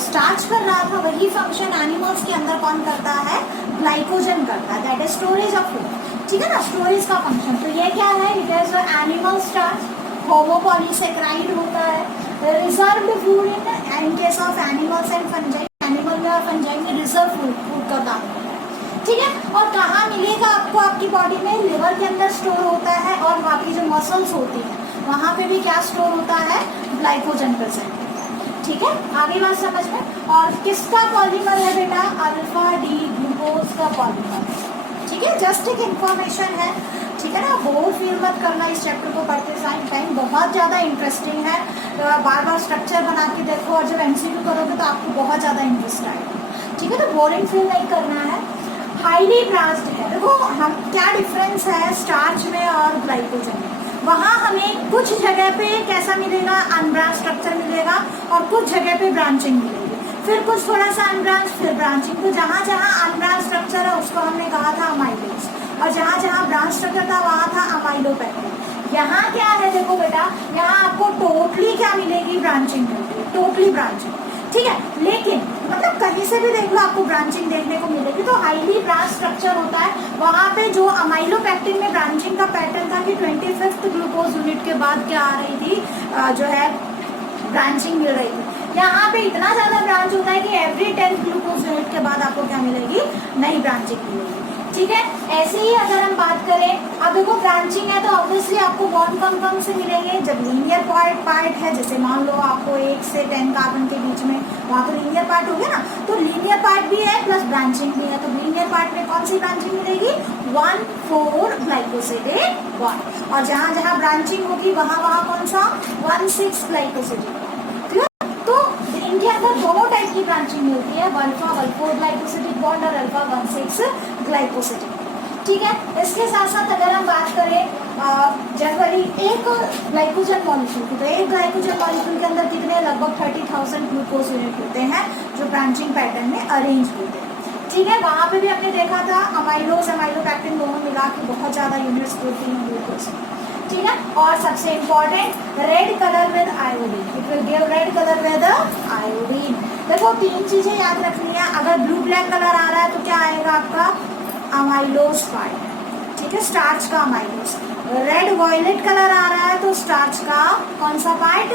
स्टार्च कर रहा था वही फंक्शन एनिमल्स के अंदर कौन करता है, ग्लाइकोजन करता है, that is storage of food, ठीक है ना, स्टोरेज का फंक्शन। तो ये क्या है, इट इज एनिमल स्टार्च, होमोपॉलीसेक्राइड होता है, reserved food in case of animals and fungi, animal में और फंजाई में रिजर्व फूड का काम करता है। ठीक है, और कहाँ मिलेगा आपको? आपकी बॉडी में लिवर के अंदर स्टोर होता है, और वहाँ की जो मसल्स होती है वहाँ पे भी क्या स्टोर होता है? ग्लाइकोजन प्रेजेंट होता है। ठीक है, आगे बात समझ में। और किसका पॉलीमर है बेटा? अल्फा डी ग्लूकोज का पॉलीमर है। ठीक है, जस्ट एक इंफॉर्मेशन है। ठीक है ना, बोर फील मत करना इस चैप्टर को पढ़ते टाइम, बहुत ज़्यादा इंटरेस्टिंग है। बार बार स्ट्रक्चर बना के देखो, और जब एमसीक्यू करोगे तो आपको बहुत ज़्यादा इंटरेस्ट आएगा। ठीक है, तो बोरिंग फील नहीं करना है। हाईली ब्रांच्ड है, देखो हम क्या डिफरेंस है स्टार्च में और ग्लाइकोजन में। वहाँ हमें कुछ जगह पे कैसा मिलेगा? अनब्रांच स्ट्रक्चर मिलेगा, और कुछ जगह पे ब्रांचिंग मिलेगी, फिर कुछ थोड़ा सा अनब्रांच, फिर ब्रांचिंग। तो जहाँ जहाँ अनब्रांच स्ट्रक्चर है उसको हमने कहा था अमाइलोज, और जहाँ जहाँ ब्रांच स्ट्रक्चर था वहाँ था अमाइलोपेक्टिन। यहाँ क्या है देखो बेटा, यहाँ आपको टोटली क्या मिलेगी? ब्रांचिंग मिलेगी, टोटली ब्रांचिंग। ठीक है, लेकिन मतलब कहीं से भी देख लो आपको ब्रांचिंग देखने को मिलेगी। तो हाईली ब्रांच स्ट्रक्चर होता है, वहाँ पे जो अमाइलोपेक्टिन में ब्रांचिंग का पैटर्न था कि 25th ग्लूकोज यूनिट के बाद क्या आ रही थी, जो है ब्रांचिंग मिल रही थी। यहाँ पे इतना ज्यादा ब्रांच होता है कि एवरी 10th ग्लूकोज यूनिट के बाद आपको क्या मिलेगी? नई ब्रांचिंग मिलेगी। ठीक है, ऐसे ही अगर हम बात करें, अब देखो ब्रांचिंग है तो ऑब्वियसली आपको बॉन्ड कम से मिलेंगे। जब लीनियर पार्ट है, जैसे मान लो आपको 1 से 10 कार्बन के बीच में, वहाँ तो लीनियर पार्ट हो गया ना, तो लीनियर पार्ट भी है प्लस ब्रांचिंग भी है। तो लीनियर पार्ट में कौन सी ब्रांचिंग मिलेगी? 1,4 ग्लाइकोसिडेट बॉन्ड, और जहाँ जहाँ ब्रांचिंग होगी वहाँ कौन सा? 1,6 ग्लाइकोसिडेट। तो इनके अंदर दोनों टाइप की ब्रांचिंग मिलती है, अल्फा 1,4 ग्लाइकोसिडिक बॉन्ड और अल्फा 1,6 ग्लाइकोसिडिक। ठीक है, इसके साथ साथ अगर हम बात करें जनरली एक ग्लाइकोजन मॉलिक्यूल की, तो एक ग्लाइकोजन मॉलिक्यूल के अंदर कितने? लगभग 30,000 ग्लूकोज यूनिट होते हैं जो ब्रांचिंग पैटर्न में अरेंज होते हैं। ठीक है, वहाँ पे भी हमने देखा था अमाइलोज अमाइलोपेक्टिन दोनों मिला के बहुत ज़्यादा यूनिट्स होती हैं ग्लूकोज। ठीक है, और सबसे important red colour with iodine, it will give red colour with iodine. देखो 3 चीजें याद रखनी है। अगर ब्लू ब्लैक कलर आ रहा है तो क्या आएगा आपका? Amylose part. ठीक है, स्टार्च का अमाइलोज। रेड वॉयलेट कलर आ रहा है तो स्टार्च का कौन सा पार्ट?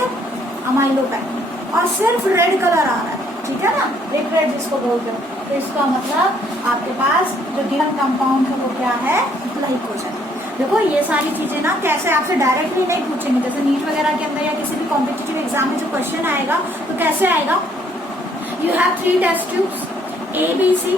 अमाइलोपेक्टिन। और सिर्फ रेड कलर आ रहा है, ठीक है ना, रेड जिसको बोलते हैं, तो इसका मतलब आपके पास जो गिवन कंपाउंड है वो क्या है? ग्लाइकोजन। देखो ये सारी चीजें ना कैसे आपसे डायरेक्टली नहीं पूछेंगे, जैसे नीट वगैरह के अंदर या किसी भी कॉम्पिटिटिव एग्जाम में जो क्वेश्चन आएगा तो कैसे आएगा? You have 3 test tubes A B C,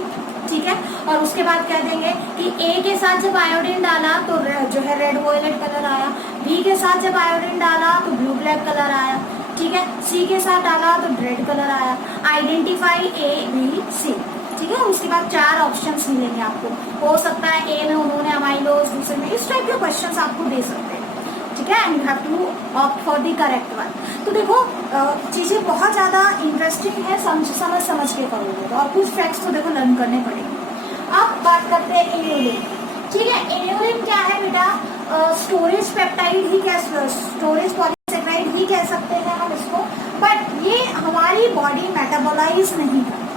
ठीक है, और उसके बाद कह देंगे कि A के साथ जब आयोडीन डाला तो जो है रेड वॉयलेट कलर आया, B के साथ जब आयोडीन डाला तो ब्लू ब्लैक कलर आया, ठीक है, C के साथ डाला तो रेड कलर आया। आइडेंटिफाई A B C, ठीक है, उसके बाद 4 ऑप्शंस मिलेंगे आपको। हो सकता है A में उन्होंने अमाइलोज, दूसरे में, इस टाइप के क्वेश्चंस आपको दे सकते हैं। ठीक है, and you have to opt for the correct one. तो देखो चीजें बहुत ज्यादा इंटरेस्टिंग है, समझ के करोगे तो, और कुछ फैक्ट्स तो देखो लर्न करने पड़ेंगे। अब बात करते हैं इन्यूलिन। ठीक है, इन्यूलिन क्या है बेटा? स्टोरेज पेप्टाइड ही कह, स्टोरेज पॉलीसेकेराइड ही कह सकते हैं हम इसको, बट ये हमारी बॉडी मेटाबोलाइज नहीं करती।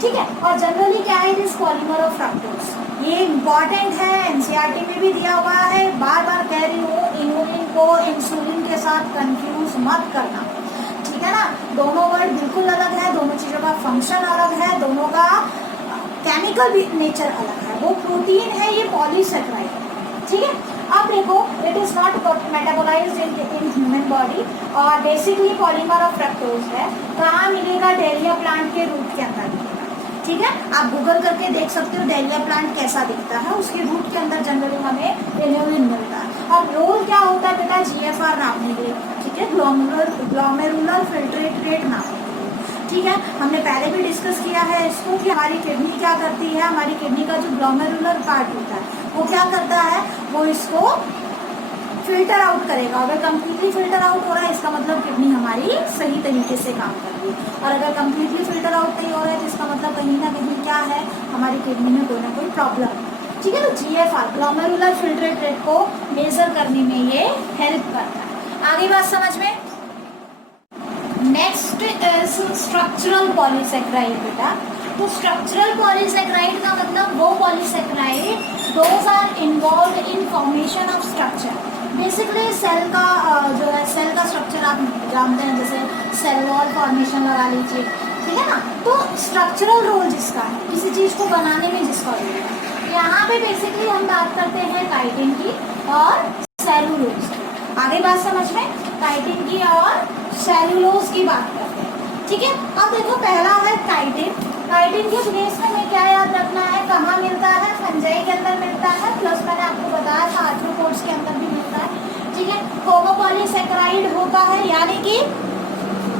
ठीक है, और जनरली क्या है? दिस पॉलीमर ऑफ फ्रक्टोज, ये इम्पॉर्टेंट है, एनसीईआरटी में भी दिया हुआ है। बार बार कह रही हूँ, इन्यूलिन को इंसुलिन के साथ कंफ्यूज मत करना। ठीक है ना, दोनों वर्ड बिल्कुल अलग है, दोनों चीजों का फंक्शन अलग है, दोनों का केमिकल नेचर अलग है। वो प्रोटीन है, ये पॉलीसेकेराइड है। ठीक है, अब देखो it is not metabolised in human body, और बेसिकली पॉलीमर ऑफ फ्रक्टोज है। कहाँ मिलेगा? डेलिया प्लांट के रूट के अंदर मिलेगा। ठीक है, आप गूगल करके देख सकते हो डेलिया प्लांट कैसा दिखता है, उसके रूट के अंदर जनरली हमें इन्यूलिन मिलता है। और रोल क्या होता है बेटा? GFR नापने के लिए, ठीक है, ग्लोमेरुलर फिल्ट्रेट रेट नापने के लिए। ठीक है, हमने पहले भी डिस्कस किया है इसको कि हमारी किडनी क्या करती है, हमारी किडनी का जो ग्लोमेरुलर पार्ट होता है वो क्या करता है? वो इसको फिल्टर आउट करेगा। अगर कंप्लीटली फिल्टर आउट हो रहा है इसका मतलब किडनी हमारी सही तरीके से काम कर रही है, और अगर कंप्लीटली फिल्टर आउट नहीं हो रहा है तो इसका मतलब कहीं ना कहीं क्या है? हमारी किडनी में कोई ना कोई प्रॉब्लम है। ठीक है, तो GFR ग्लोमेरुलर फिल्ट्रेट रेट को मेजर करने में ये हेल्प करता है। आगे बात समझ में। नेक्स्ट इज स्ट्रक्चरल पॉलीसेकेराइड बेटा। तो स्ट्रक्चरल पॉलीसेकेराइड का मतलब वो polysaccharide those are involve in formation of structure. Basically cell का जो है, सेल का स्ट्रक्चर आप जानते हैं, जैसे सेल वॉल फॉर्मेशन लगा लीजिए, ठीक है ना। तो स्ट्रक्चरल रोल जिसका है, किसी चीज को बनाने में जिसका रोल है, यहाँ पे बेसिकली हम बात करते हैं काइटिन की और सेलुलोज की। आगे बात समझ में, काइटिन की और सेलुलोज की बात करते हैं, ठीक है। अब देखो पहला है काइटिन। काइटिन के प्लेस में हमें क्या याद रखना है, कहाँ मिलता है, फंजाई के अंदर मिलता है, प्लस मैंने आपको बताया था आर्थ्रोपोड्स के अंदर भी मिलता है, ठीक है। होमोपॉलीसेकेराइड होता है, यानी कि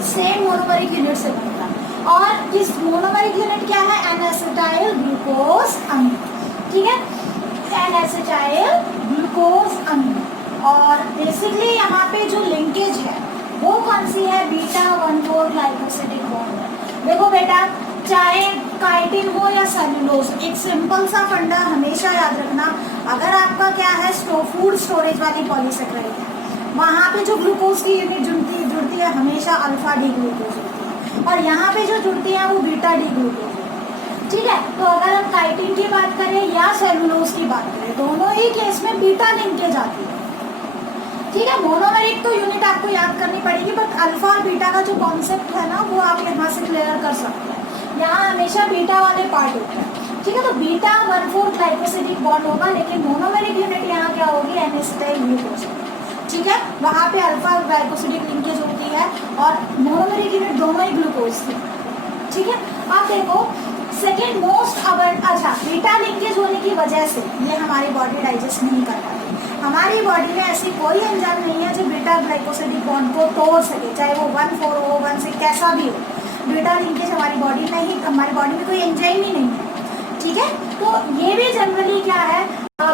सेम मोनोमरिक यूनिट से बनता है, और इस मोनोमरिक यूनिट क्या है, एन-एसिटाइल ग्लूकोज अमीन, ठीक है, एन-एसिटाइल ग्लूकोज अमीन। और बेसिकली यहाँ पे जो लिंकेज है वो कौन सी है, बीटा 1,4 ग्लाइकोसिडिक बॉन्ड। देखो बेटा, चाहे काइटिन हो या सेलुलोज, एक सिंपल सा फंडा हमेशा याद रखना, अगर आपका क्या है फूड स्टोरेज वाली पॉलीसेकेराइड है, वहाँ पे जो ग्लूकोज की यूनिट जुड़ती है हमेशा अल्फा डी ग्लूकोज होती है, और यहाँ पे जो जुड़ती है वो बीटा डी ग्लूकोज होती है, ठीक है। तो अगर हम काइटिन की बात करें या सेलुलोज की बात करें, दोनों ही केस में बीटा लिंकेज आती है, ठीक है। मोनोमेरिक तो यूनिट आपको याद करनी पड़ेगी, बट अल्फा और बीटा का जो कॉन्सेप्ट है ना वो आप यहाँ से क्लियर कर सकते हैं। यहाँ हमेशा बीटा वाले पार्ट होते हैं, ठीक है। तो बीटा 1,4 ग्लाइकोसिडिक बॉन्ड होगा, लेकिन मोनोमेरिक यूनिट यहाँ क्या होगी, एन-एसिटाइल ग्लूकोज, ठीक है। वहाँ पे अल्फा ग्लाइकोसिडिक लिंकेज होती है और मोनोमेरिक यूनिट दोनों ही ग्लूकोज थे, ठीक है। अब देखो सेकेंड मोस्ट अच्छा, बीटा लिंकेज होने की वजह से ये हमारी बॉडी डाइजेस्ट नहीं कर पाती। हमारी बॉडी में ऐसी कोई एंजाइम नहीं है जो बीटा ग्लाइकोसिडिक बॉन्ड को तोड़ सके, चाहे वो 1,4 हो 1,6 कैसा भी हो। बीटा लिंकेज हमारी बॉडी में कोई एंजाइम ही नहीं है, ठीक है। तो ये भी जनरली क्या है,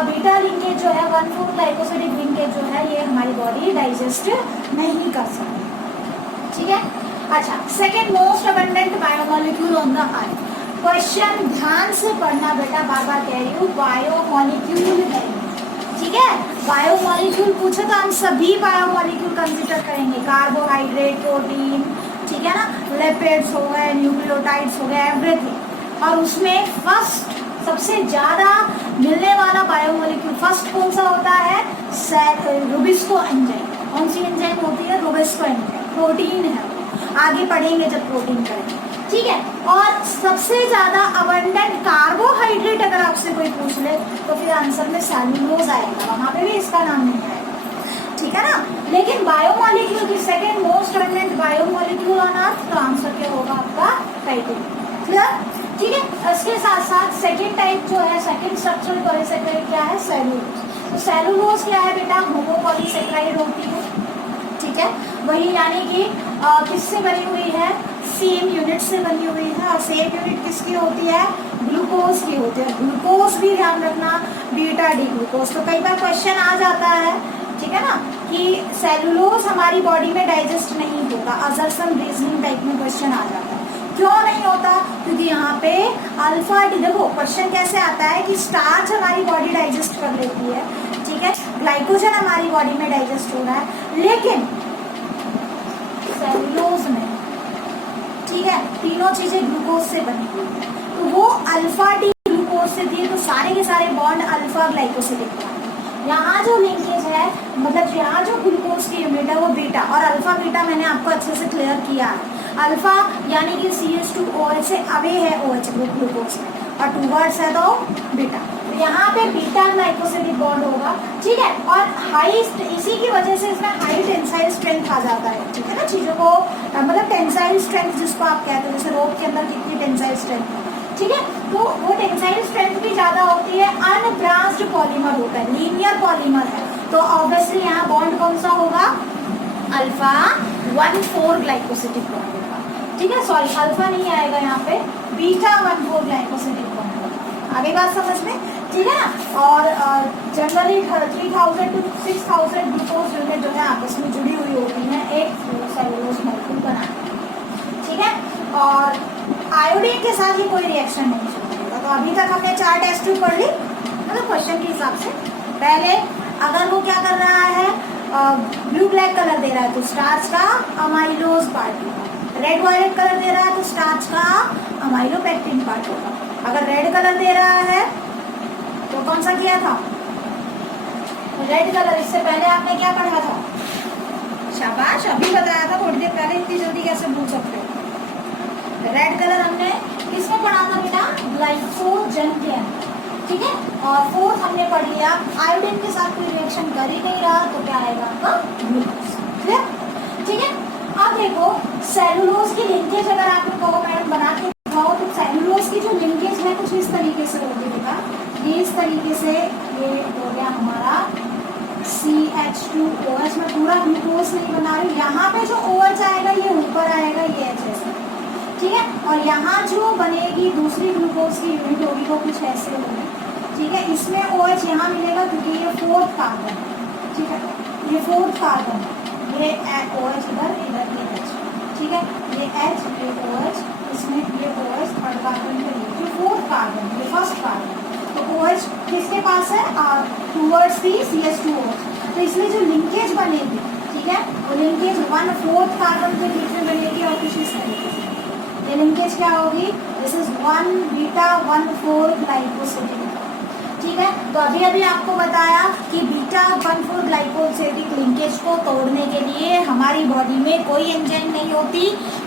बीटा लिंकेज जो है 1,4 ग्लाइकोसिडिक लिंकेज जो है ये हमारी बॉडी डाइजेस्ट नहीं कर सकती, ठीक है। अच्छा, second most abundant biomolecule on the earth. Question ध्यान से पढ़ना बेटा, बार बार कह रही हूँ, बायोमोलिक्यूल है, ठीक है। बायोमोलिक्यूल पूछे तो हम सभी बायोमोलिक्यूल कंसिडर करेंगे, कार्बोहाइड्रेट, प्रोटीन, ठीक है ना, लिपिड्स हो गए, न्यूक्लियोटाइड्स हो गए, एवरीथिंग। और उसमें फर्स्ट सबसे ज्यादा मिलने वाला बायोमोलिक्यूल फर्स्ट कौन सा होता है, रुबिस्को एंजाइम। कौन सी एंजाइम होती है, रुबिस्को एंजाइम, प्रोटीन है, आगे पढ़ेंगे जब प्रोटीन करेंगे, ठीक है। और सबसे ज्यादा अबंडेंट कार्बोहाइड्रेट अगर आपसे कोई पूछ ले तो फिर आंसर में सेलुलोज आएगा, वहां पे भी इसका नाम नहीं आएगा, ठीक है ना। लेकिन बायोमोलिक्यूल की second most abundant biomolecule on earth, तो आंसर क्या होगा आपका, काइटिन, क्लियर, ठीक है। इसके साथ साथ सेकेंड टाइप जो है, सेकेंड स्ट्रक्चरल पॉलीसेकेराइड क्या है, सेलुलोज। तो सेलुलोज क्या है बेटा, होमोपॉलीसेकेराइड होती है, ठीक है। वही यानी कि किससे बनी हुई है, सेम यूनिट से बनी हुई है, और सेम यूनिट किसकी होती है, ग्लूकोज की होती है। ग्लूकोज भी ध्यान रखना, बीटा डी ग्लूकोज। तो कई बार क्वेश्चन आ जाता है, ठीक है ना, कि सेलुलोज हमारी बॉडी में डाइजेस्ट नहीं होता, असर्शन रीजनिंग टाइप में क्वेश्चन आ जाता है। क्यों नहीं होता, क्योंकि यहाँ पे अल्फा डी, देखो क्वेश्चन कैसे आता है कि स्टार्च हमारी बॉडी डाइजेस्ट कर लेती है, ठीक है, ग्लाइकोजन हमारी बॉडी में डाइजेस्ट हो रहा है, लेकिन सेलुलोज में, ठीक है, तीनों चीजें ग्लूकोज से बनी हुई है, तो वो अल्फा डी ग्लूकोज से थी, तो सारे के सारे बॉन्ड अल्फा ग्लाइकोसिडिक बॉन्ड। यहाँ जो लिंकेज है, मतलब यहाँ जो ग्लूकोज की यूनिट है वो बीटा, और अल्फा बीटा मैंने आपको अच्छे से क्लियर किया है। अल्फा यानी कि CH2OH से अवे है OH ग्लूकोज में, और टूवर्ड्स है तो बीटा। तो यहाँ पे बीटा ग्लाइकोसिडिक बॉन्ड होगा, ठीक है। और हाई, इसी की वजह से इसमें हाई टेंसाइल स्ट्रेंथ आ जाता है, ठीक है ना, चीजों को मतलब टेंसाइल स्ट्रेंथ जिसको आप कहते हैं, जैसे रोप के अंदर कितनी टेंसाइल स्ट्रेंथ है, ठीक है, तो वो टेंसाइल स्ट्रेंथ भी ज्यादा होती है। अनब्रांच्ड पॉलीमर होता है, लीनियर पॉलीमर है, तो ऑब्वियसली यहाँ बॉन्ड कौन सा होगा, अल्फा 1,4 ग्लाइकोसिडिक बॉन्ड होगा, ठीक है। सॉरी, अल्फा नहीं आएगा यहाँ पे, बीटा 1,4 ग्लाइकोसिडिक बॉन्ड होगा। आगे बात समझ में, ठीक है ना। और जनरली 3,000 to 6,000 ग्लूकोज यूनिट जो है आपस में जुड़ी हुई होती है एक सेलुलोज मॉलिक्यूल बनाने, ठीक है। और आयोडीन के साथ ही कोई रिएक्शन नहीं होगा। तो अभी तक हमने 4 टेस्ट ट्यूब पढ़ ली, मतलब क्वेश्चन के हिसाब से। पहले अगर वो क्या कर रहा है, ब्लू ब्लैक कलर दे रहा है तो स्टार्च का अमाइलोज पार्ट होगा, रेड वायलेट कलर दे रहा है तो स्टार्च का अमाइलोपेक्टिन पार्ट होगा। अगर रेड कलर दे रहा है तो कौन सा किया था, रेड कलर। इससे पहले आपने क्या पढ़ा था, शाबाश, अभी बताया था थोड़ी देर पहले, इतनी जल्दी कैसे भूल सकते हो। पे। रेड कलर हमने किसमें पढ़ा था बेटा? ग्लाइकोजन के अंदर, ठीक है। और फोर्थ हमने पढ़ लिया आयोडीन के साथ कोई रिएक्शन कर ही नहीं रहा तो क्या आएगा आपका? ग्लूकोज। क्लियर? ठीक है। अब देखो सेलुलोज की लिंकेज अगर आपको कहो मैडम बना के दिखाओ तो सेलुलोज की जो लिंकेज है कुछ इस तरीके से होगी बेटा। ये इस तरीके से ये हो गया हमारा CH2OH। मैं पूरा ग्लूकोज नहीं बना रही हूँ। यहाँ पे जो OH आएगा ये ऊपर आएगा, ये H ऐसे, ठीक है। और यहाँ जो बनेगी दूसरी ग्लूकोज की यूनिट होगी वो कुछ ऐसे होगी, ठीक है। इसमें OH यहाँ मिलेगा क्योंकि ये फोर्थ कार्बन है, ठीक है। ये फोर्थ कार्बन है, ये OH इधर, इधर ये H, ठीक है। ये H, ये OH, इसमें ये OH थर्ड कार्बन पे, ये फोर्थ कार्बन, ये फर्स्ट कार्बन। तो OH किसके पास है? Towards the CH2OH। तो इसमें जो लिंकेज बनेगी, ठीक है, वो लिंकेज 1/4 कार्बन के बीच में बनेगी और कुछ इस तरीके से। ये लिंकेज क्या होगी? दिस इज 1 बीटा 1,4 ग्लाइकोसिडिक, ठीक है। तो अभी अभी आपको बताया कि बीटा 1,4 ग्लाइकोसिडिक लिंकेज को तोड़ने के लिए हमारी बॉडी में कोई एंजाइम नहीं होती।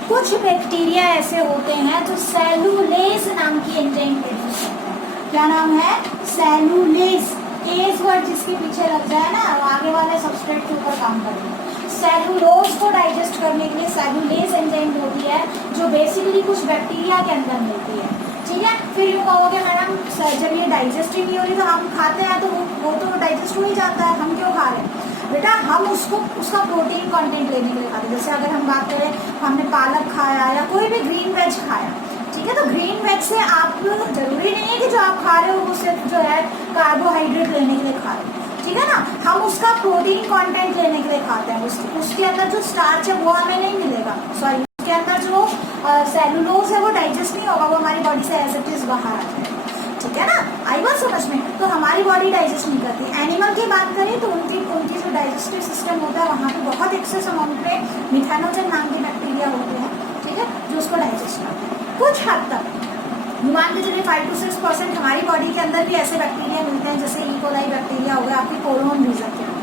कुछ बैक्टीरिया ऐसे होते हैं जो सेलुलेज नाम की एंजाइम प्रोड्यूस करते हैं। क्या नाम है? सेलुलेज। एज वर्ड जिसके पीछे लग जाए ना आगे वाले सबस्ट्रेट के ऊपर काम करेंगे। सेलुलोज को डाइजेस्ट करने के लिए सेलुलेज एंजाइम होती है जो बेसिकली कुछ बैक्टीरिया के अंदर मिलती है, ठीक है। फिर यूँ कहोगे मैडम जब ये डाइजेस्ट ही नहीं हो रही तो हम खाते हैं तो वो तो डाइजेस्ट हो ही जाता है, हम क्यों खा रहे हैं? बेटा हम उसका प्रोटीन कंटेंट लेने के लिए खाते हैं। जैसे अगर हम बात करें हमने पालक खाया या कोई भी ग्रीन वेज खाया, ठीक है। तो ग्रीन वेज से आप जरूरी नहीं है कि जो आप खा रहे हो वो सिर्फ जो है कार्बोहाइड्रेट लेने के लिए खा रहे हो, ठीक है ना। हम उसका प्रोटीन कंटेंट लेने के लिए खाते हैं। उसके अंदर जो स्टार्च है वो हमें नहीं मिलेगा, सॉरी उसके अंदर जो सेलुलोज है वो डाइजेस्ट नहीं होगा, वो हमारी बॉडी से एज इट इज बाहर आ जाएगा, ठीक है ना। आई बात समझ में? तो हमारी बॉडी डाइजेस्ट नहीं करती। एनिमल की बात करें तो उनकी जो डाइजेस्टिव सिस्टम होता है वहाँ पे बहुत एक्सेस अमाउंट में मिथेनोजन नाम के बैक्टीरिया होते हैं, ठीक है, जो उसको डाइजेस्ट करते हैं। कुछ हद तक मान के चलिए 5 to 6% हमारी बॉडी के अंदर भी ऐसे बैक्टीरिया मिलते हैं जैसे ई-कोलाई बैक्टीरिया हो गया आपके कोलोन रीजन के अंदर,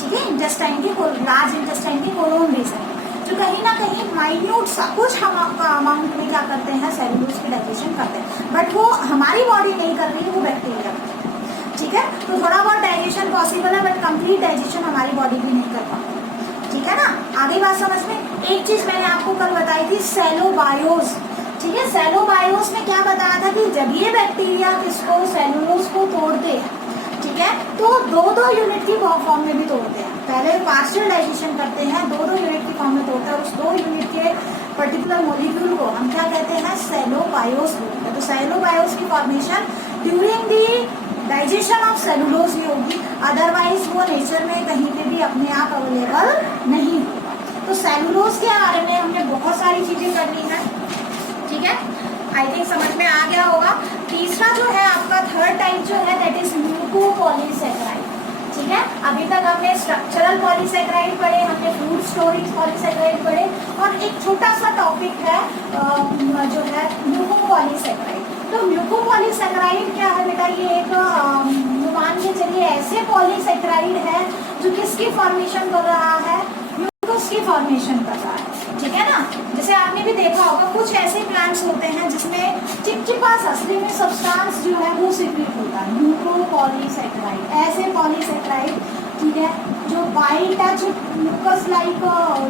ठीक है। इंटेस्टाइन के लार्ज इंटेस्टाइन के कोलोन रीजन जो कहीं ना कहीं माइन्यूट सा कुछ हम अमाउंट में क्या करते हैं सेलुलोज की डाइजेशन करते हैं, बट वो हमारी बॉडी नहीं कर रही है, वो बैक्टीरिया करते हैं, ठीक है। तो थोड़ा बहुत डाइजेशन पॉसिबल है बट कंप्लीट डाइजेशन हमारी बॉडी भी नहीं कर पाती, ठीक है ना। आगे बात समझ में? एक चीज मैंने आपको कल बताई थी सेलोबायोस, ठीक है। सेलोबायोस में क्या बताया था कि जब ये बैक्टीरिया किसको सेलुलोज को तोड़ते हैं, ठीक है, तो 2-2 यूनिट की फॉर्म में भी तोड़ते हैं। पहले पार्शियल डाइजेशन करते हैं, 2-2 यूनिट की फॉर्म में तोड़ते हैं और उस 2 यूनिट के पर्टिकुलर मॉलिक्यूल को हम क्या कहते हैं? सेलोबायोस बोलते हैं। तो सेलोबायोस की formation during the digestion of cellulose ही होगी, अदरवाइज वो नेचर में कहीं पे भी अपने आप अवेलेबल नहीं होगा। तो सेलुलोज के बारे में हमने बहुत सारी चीजें करनी है, ठीक है। आई थिंक समझ में आ गया होगा। तीसरा जो है आपका थर्ड टाइप जो है दैट इज म्यूकोपॉलीसैकेराइड, ठीक है। अभी तक हमने स्ट्रक्चरल पॉलीसैकेराइड पढ़े, हमने फूड स्टोरेज पॉलीसैकेराइड पढ़े और एक छोटा सा टॉपिक है जो है म्यूकोपॉलीसैकेराइड। तो म्यूकोपॉलीसैकेराइड क्या है बेटा? ये एक मान के चलिए ऐसे पॉलीसैकेराइड है जो किसकी फॉर्मेशन कर रहा है? म्यूकोस की फॉर्मेशन कर रहा है, ठीक है ना। जैसे आपने भी देखा होगा कुछ ऐसे प्लांट्स होते हैं जिसमें चिपचिपा असली में सब्सटेंस जो है वो सीक्रेट होता है, म्यूकोपॉलीसैकेराइड। ऐसे पॉलीसैकेराइड, ठीक है, जो बाई टच म्यूकस लाइक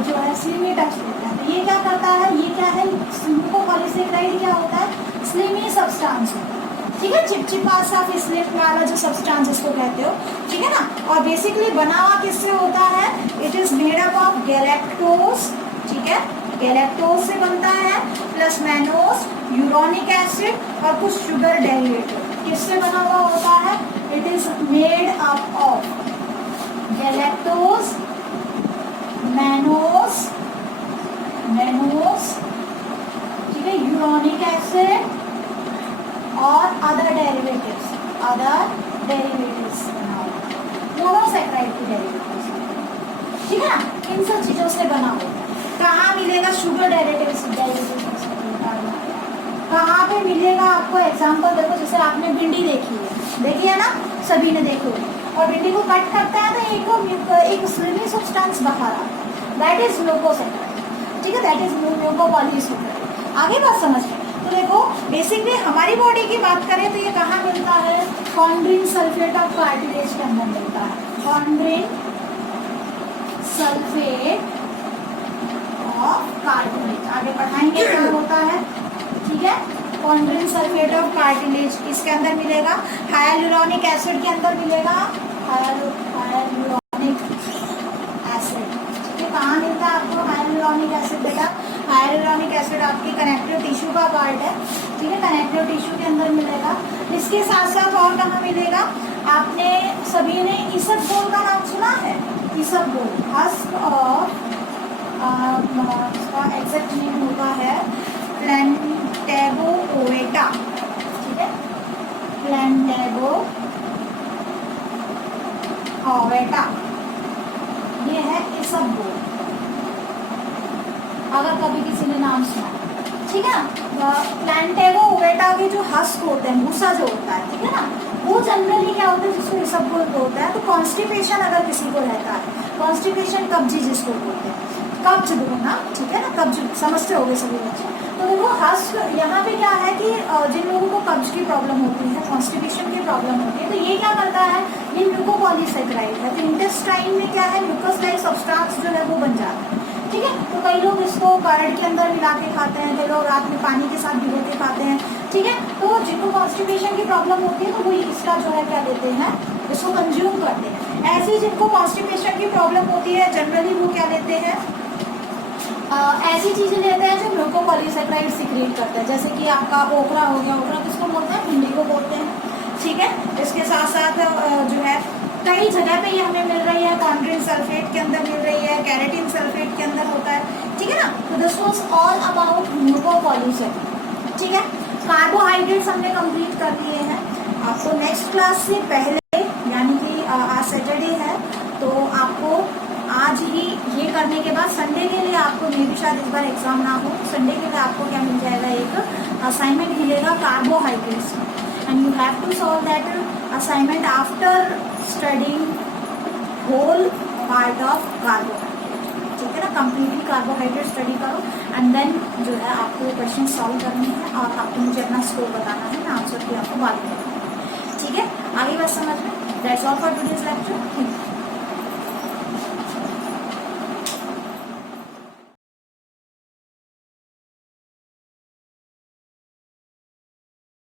जो है स्लिमी टच होता है। तो ये क्या करता है? ये क्या है? म्यूकोपॉलीसैकेराइड क्या होता है? स्लिमी सब्सटेंस होता है, ठीक है। चिपचिपा सा फिसलिप वाला जो सब्सटेंस इसको कहते हो, ठीक है ना। और बेसिकली बना हुआ किससे होता है? It is made up of galactose, ठीक है, गैलेक्टोज से बनता है प्लस मैनोज, यूरोनिक एसिड और कुछ शुगर डेरिवेटिव। किससे बना हुआ होता है? It is made up of galactose, mannose, ठीक है, यूरोनिक एसिड और अदर डेरिवेटिव्स बना हुआ, मोनोसैकेराइड की डेरिवेटिव्स, ठीक है ना। इन सब चीजों से बना हुआ। कहाँ मिलेगा शुगर डेरिवेटिव्स? कहाँ पे मिलेगा आपको? एग्जांपल देखो, जैसे आपने भिंडी देखी है ना, सभी ने देखी होगी। और भिंडी को कट करता है तो एक स्लिमी सब्सटेंस बाहर आता है, दैट इज ग्लूकोसैकेराइड, ठीक है, दैट इज म्यूकोपॉलीसैकेराइड। आगे बात समझ में। तो देखो बेसिकली हमारी बॉडी की बात करें तो ये कहाँ मिलता है, कॉन्ड्रिन सल्फेट ऑफ कार्टिलेज के अंदर मिलता है, कॉन्ड्रिन सल्फेट ऑफ कार्टिलेज। आगे पढ़ाएंगे क्या होता है, ठीक है। कॉन्ड्रिन सल्फेट ऑफ कार्टिलेज इसके अंदर मिलेगा, हाइलुरोनिक एसिड के अंदर मिलेगा, हाइलुरोनिक एसिड। कहाँ मिलता है आपको हाइलुरोनिक एसिड बेटा, हाइलुरोनिक एसिड आपकी कनेक्टिव टिश्यू का पार्ट है, ठीक है, कनेक्टिव टिश्यू के अंदर मिलेगा। इसके साथ साथ और कहाँ मिलेगा, आपने सभी ने इसबगोल का नाम सुना है, इसबगोल, हस्क ऑफ, इसका एग्जैक्ट नेम होता है प्लैंटेगो ओवेटा, ठीक है, प्लैंटेगो ओवेटा, ये है इसबगोल, अगर कभी किसी ने नाम सुना, ठीक है। प्लैंटेगो ओवेटा के जो हस्क होते हैं, भूसा जो होता है, ठीक है ना, वो जनरली क्या होता है, जिसको इसबगोल बोलते हैं। तो कॉन्स्टिपेशन अगर किसी को रहता है, कॉन्स्टिपेशन कब्जी जिसको बोलते हैं, कब्ज बोलना, ठीक है ना, कब्ज समझते होंगे सभी बच्चे। तो देखो हस्क यहाँ पे क्या है कि जिन लोगों को कब्ज की प्रॉब्लम होती है, कॉन्स्टिपेशन की प्रॉब्लम होती है, तो ये क्या करता है, ये म्यूकोपॉलीसेकेराइड है। तो इंटेस्टाइन में क्या है, म्यूकस लाइक सब्सटेंस जो है वो बन जाता है, ठीक है। तो कई लोग इसको कर्ड के अंदर मिला के खाते हैं, कई लोग रात में पानी के साथ भिगो के खाते हैं, ठीक है। तो जिनको कॉन्स्टिपेशन की प्रॉब्लम होती है तो वो इसका जो है क्या लेते हैं, इसको कंज्यूम करते हैं। ऐसे जिनको कॉन्स्टिपेशन की प्रॉब्लम होती है जनरली वो क्या लेते हैं, ऐसी चीजें लेते हैं जो म्यूकोपॉलीसेकेराइड सिक्रीट करते हैं, जैसे कि आपका ओकरा हो गया, ओकरा किसको बोलते हैं, भिंडी को बोलते हैं, ठीक है। इसके साथ साथ जो है कई जगह पे ये हमें मिल रही है, कॉन्ड्रिन सल्फेट के अंदर मिल रही है, कैरेटिन सल्फेट के अंदर होता है, ठीक है ना। तो this was all about mucopolysaccharide, ठीक है। कार्बोहाइड्रेट्स हमने कंप्लीट कर लिए हैं। आपको नेक्स्ट क्लास से पहले, यानी कि आज सैटरडे है, तो आपको आज ही ये करने के बाद संडे के लिए आपको, मे भी शायद इस बार एग्जाम ना हो, संडे के लिए आपको क्या मिल जाएगा, एक असाइनमेंट मिलेगा carbohydrates, and you have to solve that assignment after studying whole part of carbohydrate, ठीक है ना। कंप्लीटली कार्बोहाइड्रेट स्टडी करो एंड देन जो है आपको क्वेश्चन सॉल्व करने हैं और आपको मुझे अपना स्कोर बताना है, मैं आंसर की आपको बाद में बताऊंगी, ठीक है। आगे बात समझ में। That's all for today's lecture.